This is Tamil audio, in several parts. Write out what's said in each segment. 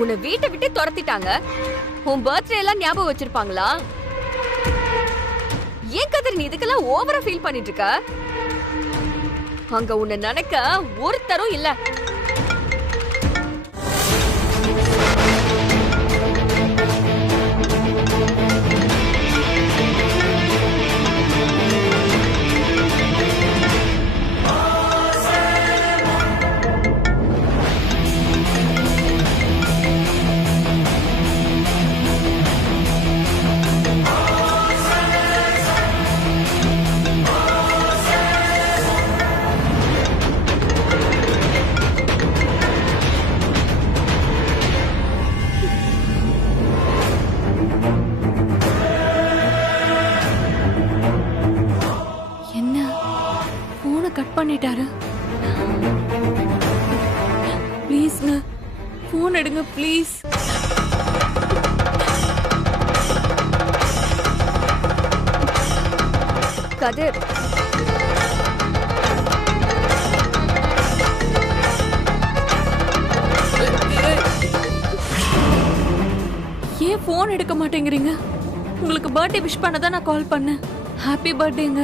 உன்னை வீட்டை விட்டு துரத்திட்டாங்க. உன் பர்த்டே எல்லாம் ஞாபகம் வச்சிருப்பாங்களா? ஏன் கதிர் நீ இதுக்கெல்லாம் ஓவரா ஃபீல் பண்ணிட்டு இருக்க? அங்க உன்னை நினைக்க ஒருத்தரும் இல்ல. கட் பண்ணிட்டாரு. ப்ளீஸ் போன் எடுங்க ப்ளீஸ். கதிர், ஏன் போன் எடுக்க மாட்டேங்கிறீங்க? உங்களுக்கு பர்த்டே விஷ் பண்ணதான் நான் கால் பண்ணேன். ஹாப்பி பர்த்டேங்க.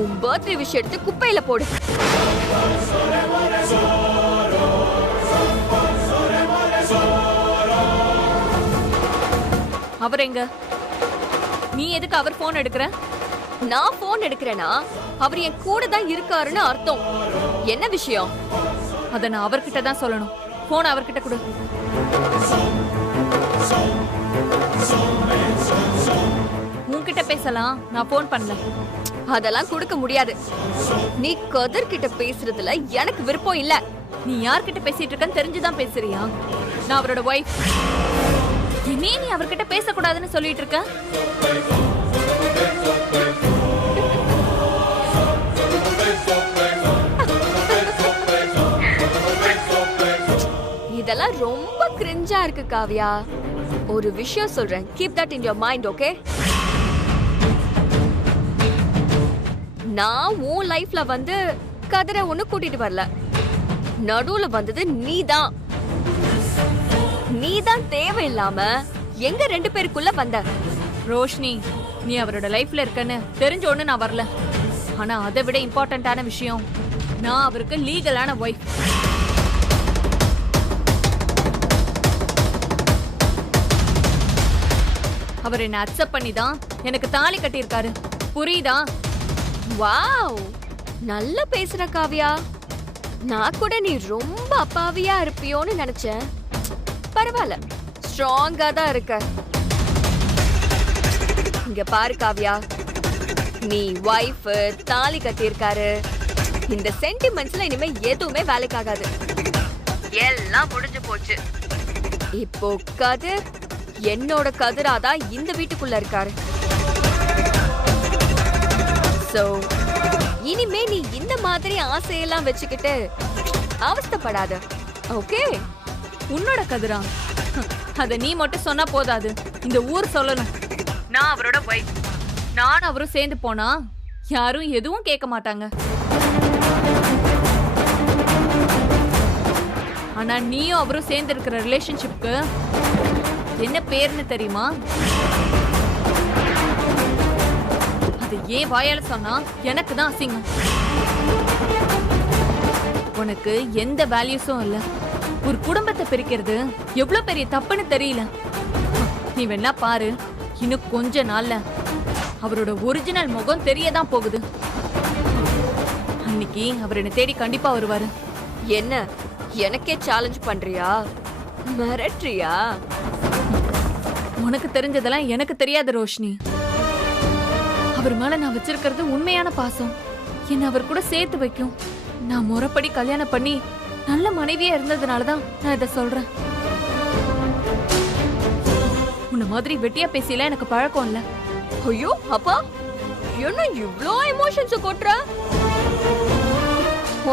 உன் பர்த்டே விஷ் எடுத்து குப்பையில போடு. அவர் எங்க? நீ எதுக்கு அவர் போன் எடுக்கிற? நான் போன் எடுக்கிறேனா அவர் என் கூட தான் இருக்காருன்னு அர்த்தம். என்ன விஷயம்? அத நான் அவர்கிட்ட தான் சொல்லணும். போன் அவர்கிட்ட கொடு. உன்கிட்ட பேசலாம், நான் போன் பண்ணல. அதெல்லாம் கொடுக்க முடியாது. நீ கதிர் கிட்ட பேசுறதுல எனக்கு விருப்பம் இல்ல. நீ யார்கிட்ட பேசிட்டு இருக்கன்னு தெரிஞ்சுதான் பேசுறியா? நான் அவரோட வைஃப். இனி நீ அவர்கிட்ட பேசக்கூடாதுன்னு சொல்லிட்டு இருக்க. இதெல்லாம் ரொம்ப கிரிஞ்சா இருக்கு காவ்யா. ஒரு விஷயம் சொல்றேன், keep that in your mind, okay? நான் உன் லைஃப்ல வந்து கதிரை ஒண்ணு கூட்டிட்டு வரல. நடுவுல வந்தது நீதான். நீதான் தேவையில்லாம எங்க 2 பேருக்குள்ள வந்த. ரோஷினி, நீ அவரோட லைஃப்ல இருக்கன்னு தெரிஞ்ச ஒண்ணு நான் வரல. ஆனா அதை விட இம்பார்ட்டன்டான விஷயம், நான் அவருக்கு லீகலான வைஃப். அவர் என்ன அக்செப்ட் பண்ணி தான் எனக்கு தாலி கட்டியிருக்காரு. புரியுதா? வாவ், நல்லா பேசுற காவ்யா. நான் கூட நீ ரொம்ப அப்பாவியா இருப்பியோன்னு நினைச்சேன். பரவாயில்ல, ஸ்ட்ராங்கா தான் இருக்க. இங்க பாரு காவ்யா, நீ வைஃப், தாலி கட்டியிருக்காரு, இந்த சென்டிமெண்ட்ஸ்ல இனிமே எதுவுமே வேலைக்காகாது. எல்லாம் முடிஞ்சு போச்சு. இப்போ கதிர் என்னோட கதிராதான் இந்த வீட்டுக்குள்ள இருக்காரு. சோ இனிமே நீ இந்த மாதிரி ஆசையெல்லாம் வச்சுக்கிட்டு அவஸ்தைப்படாத, ஓகே? உன்னோட கதிரா? அத நீ மட்டும் சொன்னா போதாது, இந்த ஊர் சொல்லணும். நான் அவரோட வைஃப். நான் அவரும் சேர்ந்து போனா யாரும் எதுவும் கேட்க மாட்டாங்க. ஆனா நீயும் அவரும் சேர்ந்து இருக்கிற ரிலேஷன்ஷிப்க்கு என்ன பேர்னு தெரியுமா? அது ஏன் வாயால சொன்னா எனக்கு தான் அசிங்கம். உனக்கு எந்த வேல்யூஸும் இல்ல. ஒரு குடும்பத்தை பிரிக்கிறது எவ்வளவு பெரிய தப்புன்னு தெரியல. நீ வேணா பாரு, இன்னும் கொஞ்ச நாள்ல அவரோட ஒரிஜினல் முகம் தெரியதான் போகுது. அன்னைக்கு அவர் என்ன தேடி கண்டிப்பா வருவாரு. என்ன எனக்கே சேலஞ்ச் பண்றியா? மிரட்டுறியா? உனக்கு தெரிஞ்சதெல்லாம் எனக்கு தெரியாது ரோஷினி. அவர் மேல நான் வச்சிருக்கிறது உண்மையான பாசம். என்ன அவர் கூட சேர்த்து வைக்கும். நான் முறைப்படி கல்யாணம் பண்ணி நல்ல மனைவியா இருந்ததுனாலதான் நான் இதை சொல்றேன். உன்ன மாதிரி வெட்டியா பேசியெல்லாம் எனக்கு பழக்கம் இல்ல. ஐயோ அப்பா, என்ன இவ்ளோ எமோஷன்ஸ் கொட்டுற?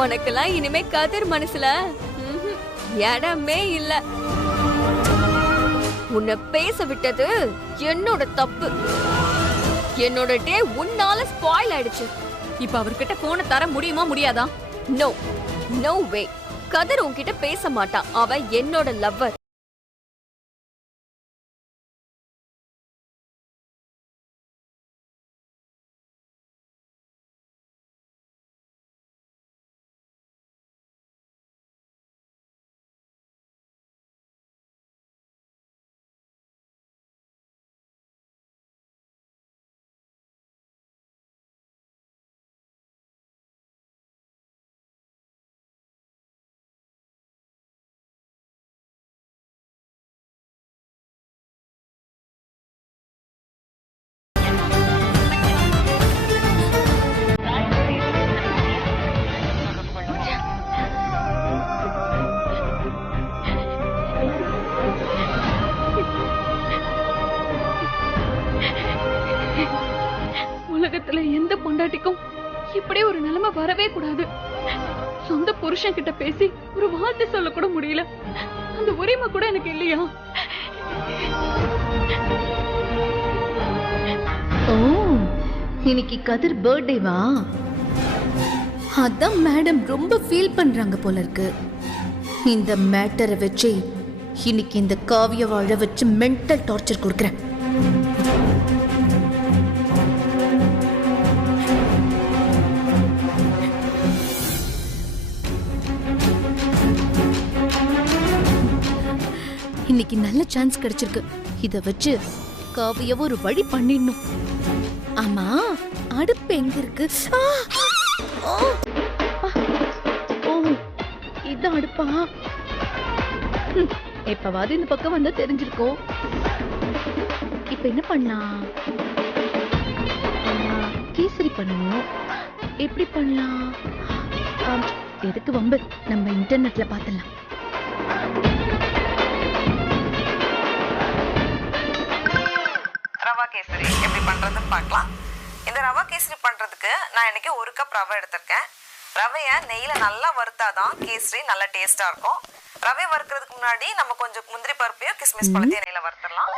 உனக்கெல்லாம் இனிமே கதிர் மனசுல இடமே இல்ல. உன்னை பேச விட்டது என்னோட தப்பு. என்னோட டே உன்னால ஸ்பாயில் ஆயிடுச்சு. இப்ப அவர்கிட்ட போனை தர முடியுமா முடியாதா? நோ, நோ வே. கதிர் உன்கிட்ட பேச மாட்டான். அவன் என்னோட லவ்வர். வரவே கூடாது. சொந்த புருஷன் கிட்ட பேசி ஒரு வார்த்தை சொல்ல கூட முடியல. அந்த உரிமை கூட எனக்கு இல்லையா? ஓ, இன்னைக்கு கதிர் பர்த்டேவா? அதான் மேடம் ரொம்ப ஃபீல் பண்றாங்க போல இருக்கு. இந்த மேட்டரை வச்சு இன்னைக்கு இந்த காவிய வாழ வச்சு மென்டல் டார்ச்சர் கொடுக்குறேன். இன்னைக்கு நல்ல சான்ஸ் கிடைச்சிருக்கு. இத வச்சு காவியவ ஒரு வழி பண்ணிடணும். ஆமா, அடுப்பு எங்க இருக்கு? ஓ, இதான் அடுப்பா? எப்பவாது இந்த பக்கம் வந்தா தெரிஞ்சிருக்கோம். இப்ப என்ன பண்ணலாம்? கேசரி பண்ணணும். எப்படி பண்ணலாம்? எதுக்கு வம்பு, நம்ம இன்டர்நெட்ல பாத்துலாம். ரவா கேசரி எப்படி பண்ணுறதுன்னு பார்க்கலாம். இந்த ரவா கேசரி பண்ணுறதுக்கு நான் இன்றைக்கி 1 கப் ரவை எடுத்திருக்கேன். ரவையை நெய்யில் நல்லா வறுத்தாதான் கேசரி நல்லா டேஸ்ட்டாக இருக்கும். ரவை வறுக்கிறதுக்கு முன்னாடி நம்ம கொஞ்சம் முந்திரி பருப்பையும் கிஸ்மிஸ் பழத்தையும் நெய்யில் வறுத்துடலாம்.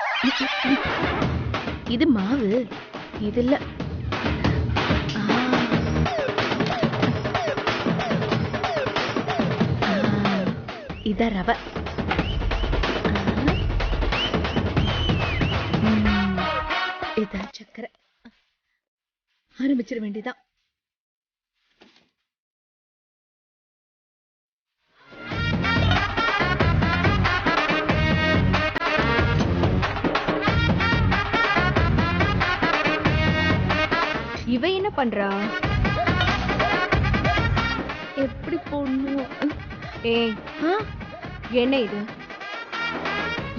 இது மாவு, இது இல்ல. இத ரவை. இதான் சக்கரை. ஆரம்பிச்சிட வேண்டியதான். இவ என்ன பண்றா? எப்படி போடணும்? ஏய், என்ன இது?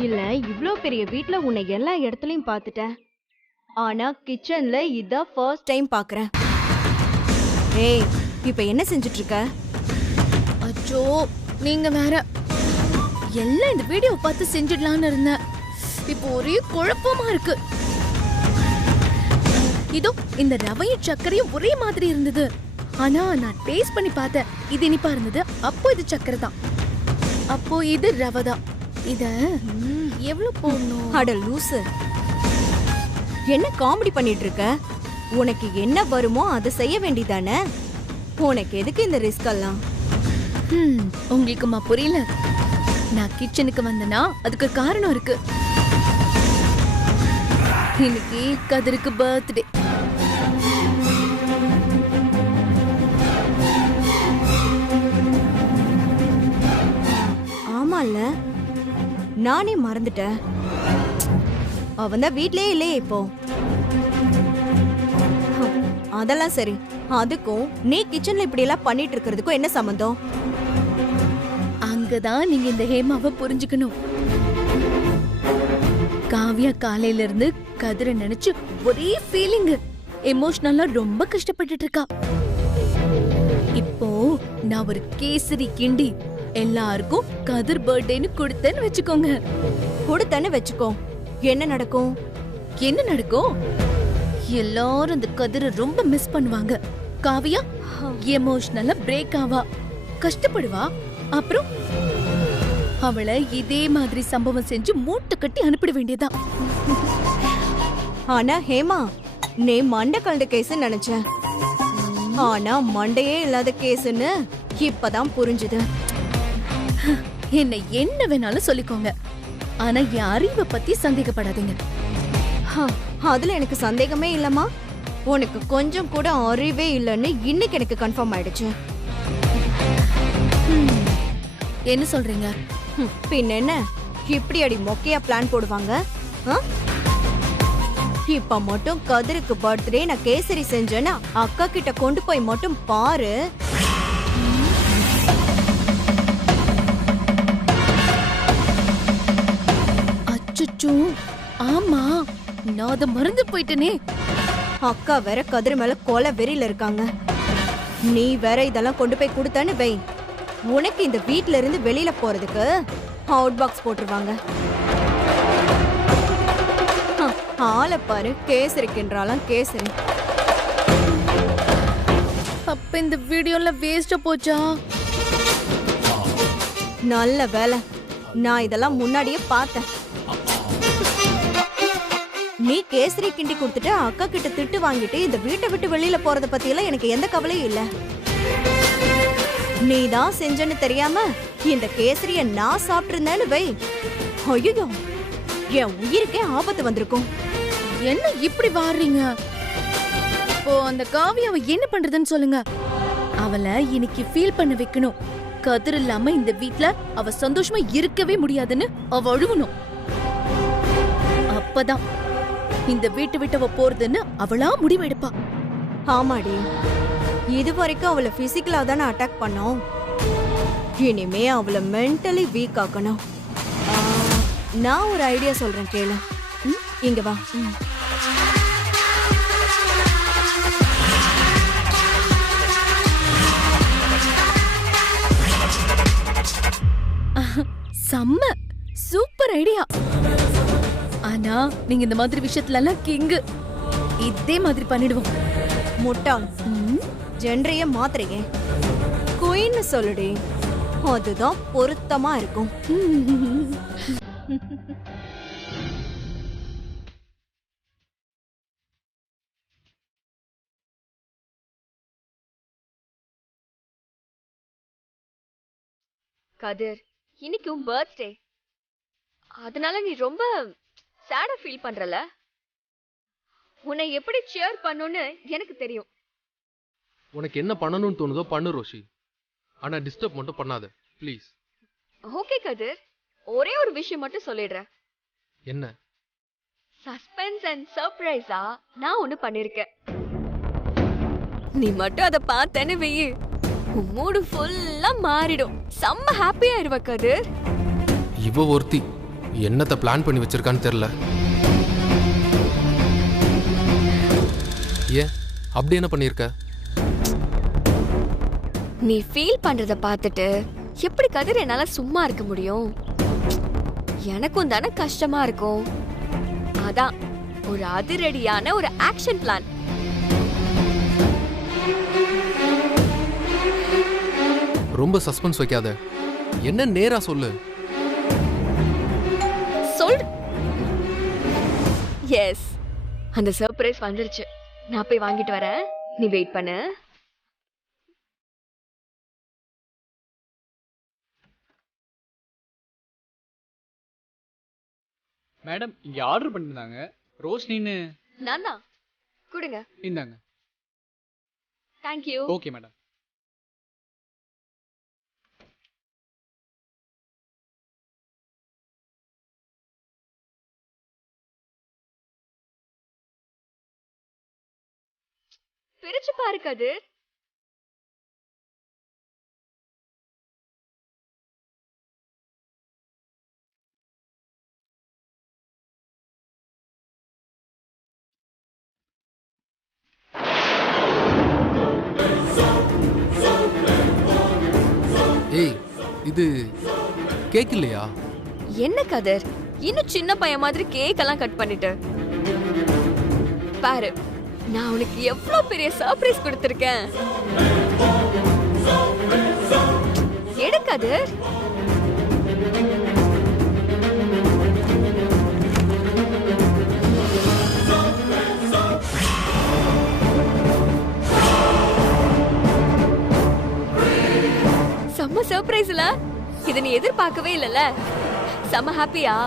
இல்ல, இவ்ளோ பெரிய வீட்ல உன்னை எல்லா இடத்துலயும் பார்த்துட்டேன். ஆனா கிச்சன்ல இதான் ஃபர்ஸ்ட் டைம் பார்க்கறேன். ஏய், இப்ப என்ன செஞ்சுட்டு இருக்க? அச்சோ, நீங்க வேற. எல்லாம் இந்த வீடியோ பார்த்து செஞ்சிடலான்னு இருந்தேன். இப்போ ஒரே குழப்பமா இருக்கு. இதோ இந்த ரவையும் சர்க்கரையும் ஒரே மாதிரி இருந்தது. ஆனா நான் டேஸ்ட் பண்ணி பார்த்தேன். இது இனிப்பா இருந்தது. அப்போ இது சர்க்கரை தான், அப்போ இது ரவை தான். இத எவ்வளவு போடணும்? அட லூசு, என்ன காமெடி பண்ணிட்டு இருக்க? உனக்கு என்ன வருமோ அதை செய்ய வேண்டியதானே? உனக்கு எதுக்கு இந்த ரிஸ்க் எல்லாம்? உங்களுக்குமா புரியல? நான் கிச்சனுக்கு வந்தனா அதுக்கு காரணம் இருக்கு. இன்னைக்கு கதிருக்கு பர்த்டே. ஆமால, நானே மறந்துட்டேன். அவன் தான் வீட்லயே இல்லையே இப்போ. அதெல்லாம் சரி, அதுக்கும் நீ கிச்சன்ல இப்படி எல்லாம் பண்ணிட்டு இருக்கிறதுக்கும் என்ன சம்பந்தம்? அங்கதான் நீங்க இந்த ஹேமாவை புரிஞ்சுக்கணும். காவியா காலையில இருந்து கதிரை நினைச்சு ஒரே ஃபீலிங், எமோஷனலா ரொம்ப கஷ்டப்பட்டுட்டு இருக்கா. இப்போ நான் ஒரு கேசரி கிண்டி எல்லாருக்கும் கதிர் பர்த்டேன்னு கொடுத்தேன்னு வச்சுக்கோங்க. கொடுத்தேன்னு வச்சுக்கோ, என்ன நடக்கும்? என்ன நடக்கும்? எல்லாரும் இந்த கதிரை ரொம்ப மிஸ் பண்ணுவாங்க. காவியா எமோஷனலா பிரேக் ஆவா, கஷ்டப்படுவா. அப்புறம் அவளை இதே மாதிரி சம்பவம் செஞ்சு மூட்டை கட்டி அனுப்பிட வேண்டியதா. ஆனா ஹேமா, நீ மண்டை கலந்த கேஸ் நினைச்சேன். ஆனா மண்டையே இல்லாத கேஸ்ன்னு இப்பதான் புரிஞ்சுது. என்ன என்ன வேணாலும் சொல்லிக்கோங்க, ஆனா என் அறிவை பத்தி சந்தேகப்படாதீங்க. அதுல எனக்கு சந்தேகமே இல்லம்மா. உனக்கு கொஞ்சம் கூட அறிவே இல்லைன்னு இன்னைக்கு எனக்கு கன்ஃபார்ம் ஆயிடுச்சு. என்ன சொல்றீங்க? பின்ன என்ன, இப்படி அடி மொக்கையா பிளான் போடுவாங்க? இப்ப மட்டும் கதிருக்கு பர்த்டே நான் கேசரி செஞ்சேன்னா அக்கா கிட்ட கொண்டு போய் மட்டும் பாரு. அச்சச்சோ, ஆமா, நான் அதை மறந்து போயிட்டேனே. அக்கா வேற கதிர் மேல கொலை வெறியில இருக்காங்க. நீ வேற இதெல்லாம் கொண்டு போய் கொடுத்தான்னு வை, உனக்கு இந்த வீட்ல இருந்து வெளியில போறதுக்கு அவுட் பாக்ஸ் போட்டுருவாங்க. ஆளை பாரு, கேசரிக்கின்றாலாம் கேசரி. அப்ப இந்த வீடியோல வேஸ்டா போச்சா? நல்ல வேலை, நான் இதெல்லாம் முன்னாடியே பார்த்தேன். நீ கேசரி கிண்டி கொடுத்துட்டு அக்கா கிட்ட திட்டு வாங்கிட்டு இந்த வீட்டை விட்டு வெளியில போறத பத்தி எல்லாம் எனக்கு எந்த கவலையும் இல்ல. நீ தான் செஞ்சன்னு தெரியாம இந்த கேசரிய நான் சாப்பிட்டிருந்தேன்னு வை, ஐயோ என் உயிருக்கே ஆபத்து வந்திருக்கும். என்ன இப்படி வாடுறீங்க? இப்போ அந்த காவியாவை என்ன பண்றதுன்னு சொல்லுங்க. அவளை இன்னைக்கு ஃபீல் பண்ண வைக்கணும். கதிர் இல்லாம இந்த வீட்ல அவ சந்தோஷமா இருக்கவே முடியாதுன்னு அவ அழுவணும். அப்பதான் இந்த வீட்டு விட்டு அவ போறதுன்னு அவளா முடிவெடுப்பா. ஆமாடி, இது வரைக்கும் அவளை பிசிக்கலா தானே அட்டாக் பண்ணோம். இனிமே அவளை மென்டலி வீக் ஆக்கணும். நான் ஒரு ஐடியா சொல்றேன் கேளு. இங்க வா. செம்ம சூப்பர் ஐடியா. ஆனா நீங்க இந்த மாதிரி விஷயத்துல எல்லாம் கிங்கு. இதே மாதிரி பண்ணிடுவோம். முட்டாள், ஜென்ரைய மாத்திரையே குயின்னு சொல்லுடி, அதுதான் பொருத்தமா இருக்கும். கதிர், இன்னைக்கு உன் பர்த்டே, அதனால நீ ரொம்ப சேடா ஃபீல் பண்றல. உன்னை எப்படி சேர் பண்ணுன்னு எனக்கு தெரியும். உனக்கு என்ன பண்ணணும்னு தோணுதோ பண்ணு ரோஷி, ஆனா டிஸ்டர்ப் மட்டும் பண்ணாத ப்ளீஸ். ஓகே கதிர், ஒரே ஒரு விஷயம் மட்டும் சொல்லிடுறேன். என்ன? சஸ்பென்ஸ் அண்ட் சர்ப்ரைஸா நான் ஒண்ணு பண்ணிருக்கேன். நீ மட்டும் அதை பார்த்தேன்னு வெயி, உன் மூடு ஃபுல்லா மாறிடும். செம்ம ஹாப்பியா இருவ கதிர். இவ ஒருத்தி என்னத்த பிளான் பண்ணி வச்சிருக்கான்னு தெரியல. ஏன் அப்படி என்ன பண்ணிருக்க? நீ ஃபீல் பண்றத பார்த்துட்டு எப்படி கதிர் என்னால சும்மா இருக்க முடியும்? எனக்கும் தானே கஷ்டமா இருக்கும். அதான் ஒரு அதிரடியான ஒரு ஆக்ஷன் பிளான். ரொம்ப சஸ்பென்ஸ் வைக்காத, என்ன நேரா சொல்லு. சொல். எஸ், அந்த சர்ப்ரைஸ் வந்துருச்சு. நான் போய் வாங்கிட்டு வரேன், நீ வெயிட் பண்ணு. மேடம் இங்க ஆர்டர் பண்ணிருந்தாங்க ரோஷினின்னு. நான் தான். கொடுங்க. இந்தாங்க. தேங்க்யூ. Okay madam. பிரிச்சு பாரு கதிர். ஏய், இது கேக் இல்லையா? என்ன கதிர், இன்னும் சின்ன பையன் மாதிரி கேக் எல்லாம் கட் பண்ணிட்டு பாரு. நான் உனக்கு எவ்வளவு பெரிய சர்ப்ரைஸ் கொடுத்திருக்கேன். எடு கதிர். செம்ம சர்ப்ரைஸ்ல, இத நீ எதிர்பார்க்கவே இல்லல. செம்ம ஹாப்பியா?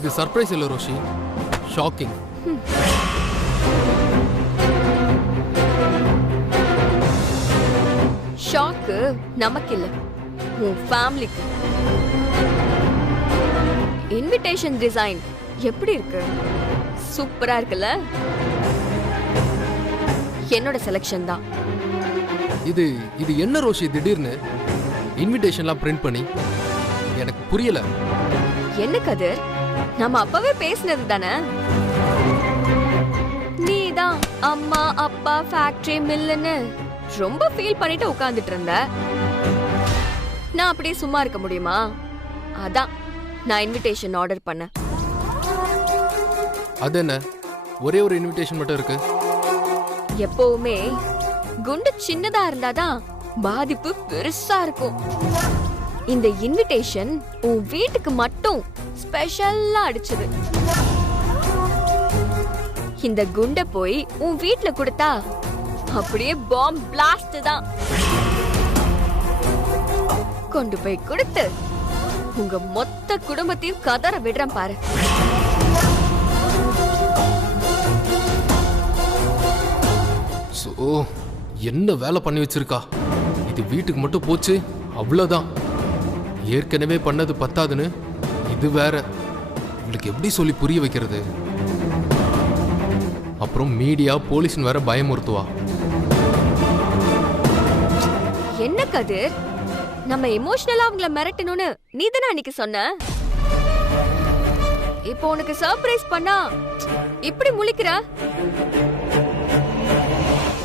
இது சர்ப்ரைஸ் இல்ல ரோஷி, ஷாக்கிங். ஷாக்கு நமக்கு இல்ல, உன் ஃபேமிலிக்கு. இன்விடேஷன் டிசைன் எப்படி இருக்கு? சூப்பரா இருக்குல்ல? என்னோட செலக்ஷன் தான். இது இது என்ன ரோஷி திடீர்னு இன்விடேஷன்லாம் பிரிண்ட் பண்ணி? எனக்கு புரியல. என்ன கதிர், நம்ம அப்பவே பேசினது தானே. நீதான் அம்மா அப்பா ஃபேக்டரி மில்லுன்னு ரொம்ப ஃபீல் பண்ணிட்டு உட்கார்ந்துட்டு இருந்த. நான் அப்படியே சும்மா இருக்க முடியுமா? அதான் நான் இன்விடேஷன் ஆர்டர் பண்ணேன். அது என்ன, ஒரே ஒரு இன்விடேஷன் மட்டும் இருக்கு? எப்பவுமே குண்டு சின்னதா இருந்தாதான் பாதிப்பு பெருசா இருக்கும். இந்த இன்விடேஷன் உன் வீட்டுக்கு மட்டும் ஸ்பெஷலா அடிச்சது. இந்த குண்ட போய் உன் வீட்ல கொடுத்தா அப்படியே பாம் பிளாஸ்ட் தான். கொண்டு போய் கொடுத்து உங்க மொத்த குடும்பத்தையும் கதற விடுறேன் பாரு. சோ என்ன வேலை பண்ணி வச்சிருக்கா? இது வீட்டுக்கு மட்டும் போச்சு, அவ்வளவுதான். ஏற்கனவே பண்ணது பத்தாதுன்னு இது வேற. இவளுக்கு எப்படி சொல்லி புரிய வைக்கிறது? அப்புறம் மீடியா போலீஸ்னு வேற பயமுறுத்துவா. என்ன கதிர், நம்ம எமோஷனலா அவங்கள மிரட்டணும்னு நீ தானே அன்னைக்கு சொன்ன. இப்போ உனக்கு சர்ப்ரைஸ் பண்ணா இப்படி முழிக்கிற?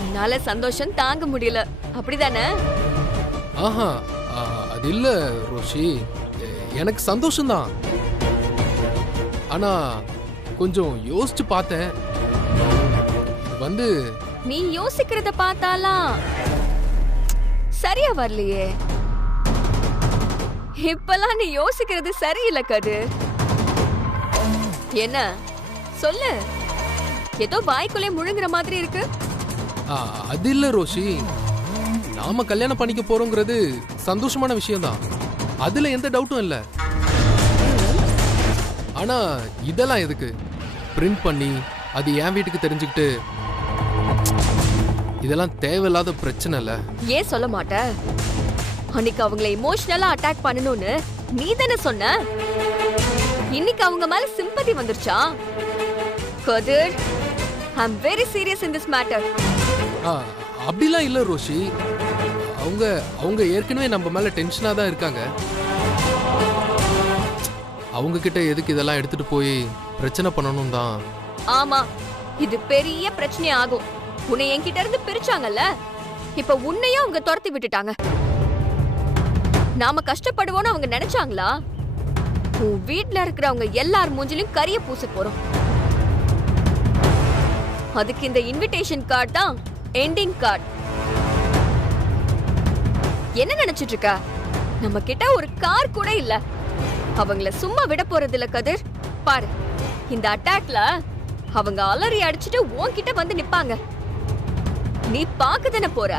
என்னால சந்தோஷம் தாங்க முடியல, அப்படிதானே? ஆஹா, அது இல்ல ரோஷி, எனக்கு சந்தோஷம்தான். ஆனா கொஞ்சம் யோசிச்சு பார்த்தேன். வந்து நீ யோசிக்கிறத பார்த்தாலாம் சரியா வரலையே. இப்பெல்லாம் நீ யோசிக்கிறது சரியில்லை கதிர். என்ன சொல்லு, ஏதோ வாய்க்குள்ளே முழுங்குற மாதிரி இருக்கு. அது இல்ல ரோஷி, நாம கல்யாணம் பண்ணிக்க போறோங்கிறது சந்தோஷமான விஷயம்தான், அதுல எந்த டவுட்டும் இல்ல. ஆனா இதெல்லாம் எதுக்கு பிரிண்ட் பண்ணி அது என் வீட்டுக்கு தெரிஞ்சுக்கிட்டு, இதெல்லாம் தேவையில்லாத பிரச்சனை இல்ல. ஏன் சொல்ல மாட்ட? அன்னைக்கு அவங்கள எமோஷனலா அட்டாக் பண்ணணும்னு நீ தானே சொன்ன. இன்னைக்கு அவங்க மேல சிம்பதி வந்துருச்சா? Kathir, I am very serious in this matter. அப்படிலாம் இல்ல ரோஷி, அவங்க ஏற்கனவே நம்ம மேல டென்ஷனா தான் இருக்காங்க. அவங்க கிட்ட எதுக்கு இதெல்லாம் எடுத்துட்டு போய் பிரச்சனை பண்ணணும் தான். ஆமா, இது பெரிய பிரச்சனை ஆகும். உன்னை என்கிட்ட இருந்து பிரிச்சாங்கல்ல, இப்ப உன்னையும் அவங்க துரத்தி விட்டுட்டாங்க. நாம கஷ்டப்படுவோம்னு அவங்க நினைச்சாங்களா? உன் வீட்ல இருக்கிறவங்க எல்லார் மூஞ்சிலும் கரிய பூச போறோம். அதுக்கு இந்த இன்விடேஷன் கார்டு தான் எண்டிங் கார்டு. என்ன நினைச்சிட்டு இருக்க? நம்ம கிட்ட ஒரு கார் கூட இல்ல. அவங்கள சும்மா விட போறது இல்ல கதிர். பாரு, இந்த அட்டாக்ல அவங்க அலறி அடிச்சுட்டு உன்கிட்ட வந்து நிப்பாங்க. நீ பாக்கதானே போற.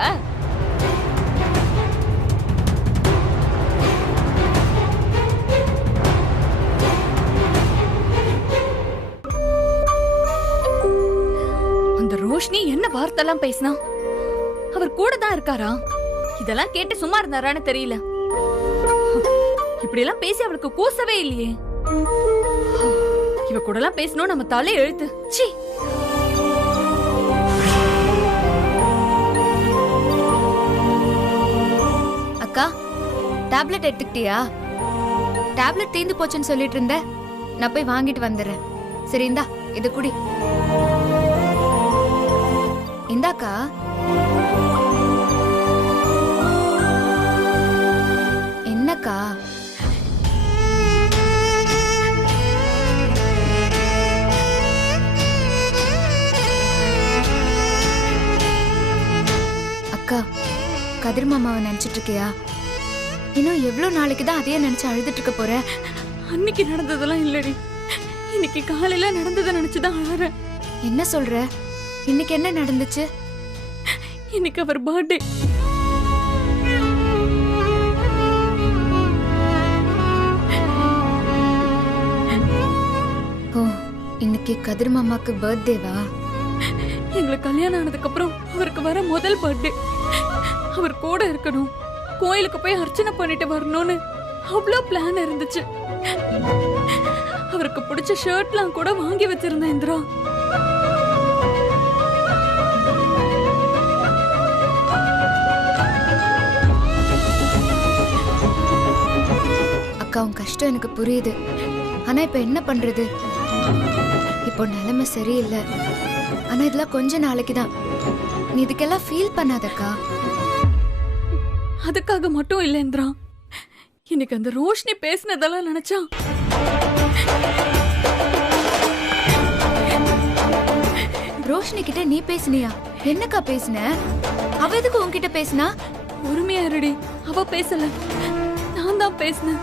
அந்த ரோஷினி என்ன வார்த்தைலாம் பேசினா? அவர் கூட தான் இருக்காரா? இதெல்லாம் கேட்டு சும்மா இருந்தாரான்னு தெரியல. இப்படி எல்லாம் பேசி அவளுக்கு கூசவே இல்லையே. இவ கூட எல்லாம் பேசணும் நம்ம தலை எழுத்து. சீ. அக்கா, டேப்லெட் எடுத்துக்கிட்டியா? டேப்லெட் தீந்து போச்சுன்னு சொல்லிட்டு இருந்த. நான் போய் வாங்கிட்டு வந்துடுறேன். சரி, இந்தா இது குடி. இந்தாக்கா. என்னக்கா? அக்கா, கதிர் மாமாவை நினைச்சிட்டு இருக்கியா? இன்னும் எவ்வளவு நாளைக்கு தான் அதையே நினைச்சு அழுதுட்டு இருக்க போற? அன்னைக்கு நடந்ததெல்லாம் இல்லடி, இன்னைக்கு காலையில நடந்ததை நினைச்சுதான் அழறேன். என்ன சொல்ற? இன்னைக்கு என்ன நடந்துச்சு? இன்னைக்கு அவர் பர்த்டே. ஓ, இன்னைக்கு கதிர் மாமாக்கு பர்த்டேவா? எங்களுக்கு கல்யாணம் ஆனதுக்கு அப்புறம் அவருக்கு வர முதல் பர்த்டே. அவர் கூட இருக்கணும், கோயிலுக்கு போய் அர்ச்சனை பண்ணிட்டு வரணும்னு அவ்வளோ பிளான் இருந்துச்சு. அவருக்கு பிடிச்ச ஷர்ட்லாம் கூட வாங்கி வச்சிருந்தேன் இந்திரா. அக்கா, உன் கஷ்டம் எனக்கு புரியுது. ஆனா இப்ப என்ன பண்றது? இப்போ நிலைமை சரியில்லை. ஆனா இதெல்லாம் கொஞ்ச நாளைக்கு தான். நீ இதுக்கெல்லாம் ஃபீல் பண்ணாதக்கா. அதுக்காக மட்டும் இல்ல இந்திரா, இன்னைக்கு அந்த ரோஷினி பேசினதெல்லாம் நினைச்சா ரோஷினி கிட்ட நீ பேசினியா? என்னக்கா பேசுன? அவ எதுக்கு உன்கிட்ட பேசுனா? உரிமையா இருடி, அவ பேசல, நான் தான் பேசினேன்.